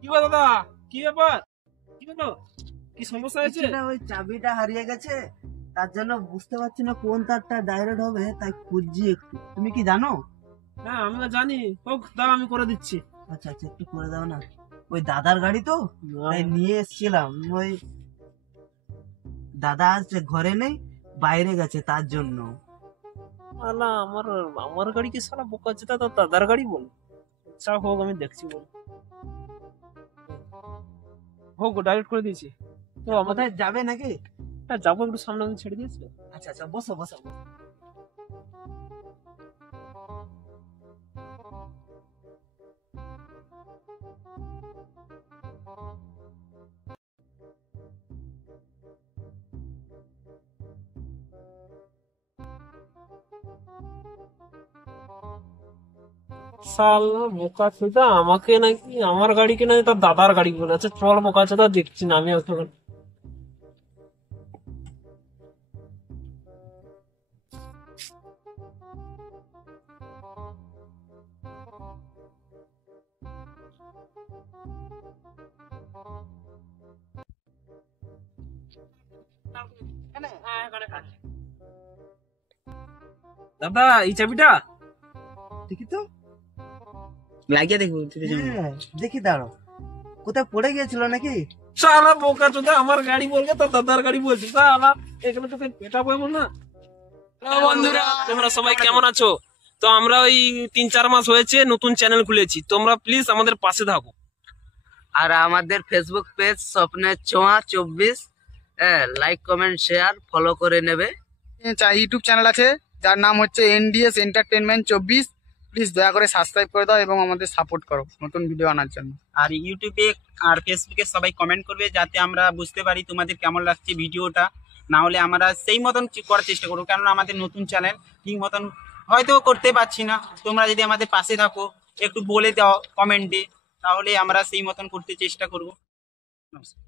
কি বল দাদা, কি ব্যাপার? কি হলো? কি সমস্যা হয়েছে? কিছুটা ওই চাবিটা হারিয়ে গেছে, তার জন্য বুঝতে পারছি না কোন তারটা ডাইরেক্ট হবে, তাই খুঁজছি একটু। তুমি কি জানো? হ্যাঁ, আমি তো জানি। হোক, দাও, আমি করে দিচ্ছি। আচ্ছা আচ্ছা, একটু করে দাও না। ওই দাদার গাড়ি তো, তাই নিয়ে এসেছিলাম। ওই দাদা আজ ঘরে নেই, বাইরে গেছে, তার জন্য। আলা, আমার আমার গাড়ি কি সারা বোকা আছে, দাদা দাদার গাড়ি বল। আচ্ছা হোক, আমি দেখছি বল। হোক, ডাইরেক্ট করে দিয়েছি। তো আমাদের কোথায় যাবে নাকি? হ্যাঁ যাবো, একটু সামনে আমি ছেড়ে দিয়েছে। আচ্ছা আচ্ছা, বসো বসো বসো। সালা বোকা চোদা, আমাকে নাকি আমার গাড়ি কিনা তার দাদার গাড়ি বলে। আচ্ছা চল বোকা চোদা, দেখছি না আমি এখন। দাদা, এই চাবিটা দেখি তো। লাগিয়ে দেখবো। হ্যাঁ, দেখি, দাঁড়াও। কোথায় পড়ে গিয়েছিল নাকি? সালা বোকা চোদা, আমার গাড়ি বলবে তার দাদার গাড়ি বলছে। সালা, এখানে তোকে এটা বলবো না। হ্যালো বন্ধুরা, তোমরা সবাই কেমন আছো? তো আমরা ওই 3-4 মাস হয়েছে নতুন চ্যানেল খুলেছি, তোমরা প্লিজ আমাদের পাশে থাকো। আর আমাদের ফেসবুক পেজ স্বপ্নের ছোঁয়া 24, লাইক কমেন্ট শেয়ার ফলো করে নেবে। ইউটিউব চ্যানেল আছে যার নাম হচ্ছে NDS এন্টারটেনমেন্ট 24। প্লিজ দয়া করে সাবস্ক্রাইব করে দাও এবং আমাদের সাপোর্ট করো নতুন ভিডিও আনার জন্য। আর ইউটিউবে আর ফেসবুকে সবাই কমেন্ট করবে, যাতে আমরা বুঝতে পারি তোমাদের কেমন লাগছে ভিডিওটা। না হলে আমরা সেই মতন করার চেষ্টা করবো, কেননা আমাদের নতুন চ্যানেল ঠিক মতন হয়তো করতে পারছি না। তোমরা যদি আমাদের পাশে থাকো, একটু বলে দাও কমেন্টে, তাহলে আমরা সেই মতন করতে চেষ্টা করবো। নমস্কার।